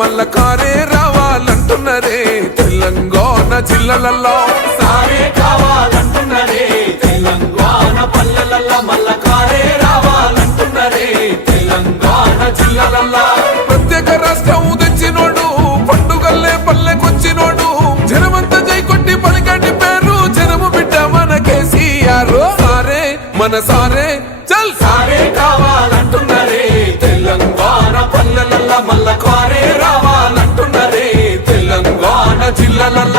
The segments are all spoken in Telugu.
మల్ల కారే రావాలంటున్నరే తెలంగాణ జిల్లాలలో సారే కావాలంటున్నరే తెలంగాణ పల్లెలల్ల మల్ల కారే రావాలంటున్నరే తెలంగాణ జిల్లాలల్ల ప్రత్యేక రాష్ట్రం తెచ్చినోడు పండుగల్లే పల్లెకొచ్చినోడు జనమంతా జై కొట్టి పలికటి పేరు జనము బిడ్డ మన కేసీఆర్ సారే మన సారే చల్ సారే కావాలంటున్నరే తెలంగాణ పల్లెలల్ల మల్ల కారే రావాలంటున్నరే తెలంగాణ జిల్లాలల్ల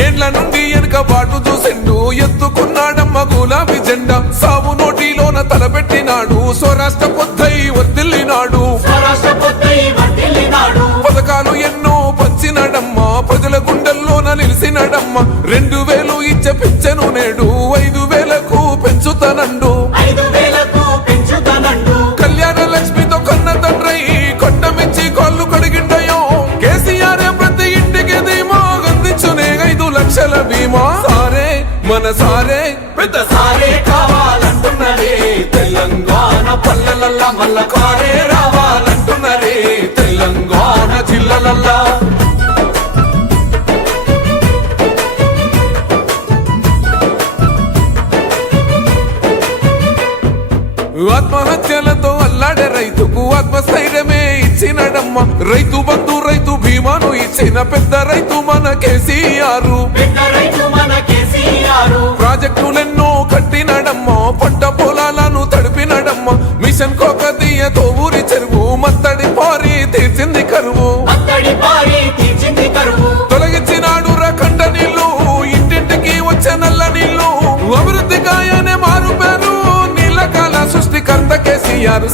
ఏండ్ల నుండి వెనుక బాటు చూసిండు ఎత్తుకున్నాడమ్మ గులాబీ జెండా సావు నోటిలోన తలపెట్టినాడు స్వరాష్ట్ర పొద్దై వర్దిల్లినాడు పథకాలు ఎన్నో పంచినాడమ్మ ప్రజల గుండెల్లోన నిలిసినాడమ్మ 2000 ఇచ్చే పెంచెను నేడు 5000కు పెంచుతానండు కళ్యాణ లక్ష్మితో కన్న తండ్రై కొండమిచ్చి కాళ్ళు కడిగిండయో కేసీఆర్ ప్రతి ఇంటికి ధీమా అందించునే 5 లక్షల బీమా సారే మన సారే పెద్ద సారే కావాలంటున్నరే తెలంగాణ పల్లెలల్ల మల్ల కారే రావాలంటున్నరే తెలంగాణ జిల్లాలల్ల ఆత్మహత్యలతో అల్లాడే రైతుకు ఆత్మస్థైర్యమే ఇచ్చినడమ్మ రైతు బంధు రైతు బీమాను ఇచ్చిన పెద్ద రైతు మన కేసీఆర్ ప్రాజెక్టులెన్నో కట్టినడమ్మ పంట పొలాలను తడిపినడమ్మ మిషన్ కోకతీయతో ఊరి చెరువు మత్తడి పారి తీర్చింది కరువు తొలగించినాడు రకండ నీళ్లు ఇంటింటికి వచ్చే నల్ల నీళ్లు అభివృద్ధి గాయనే మారు పేరు నీళ్ళ కాల సృష్టికర్త కేసీఆర్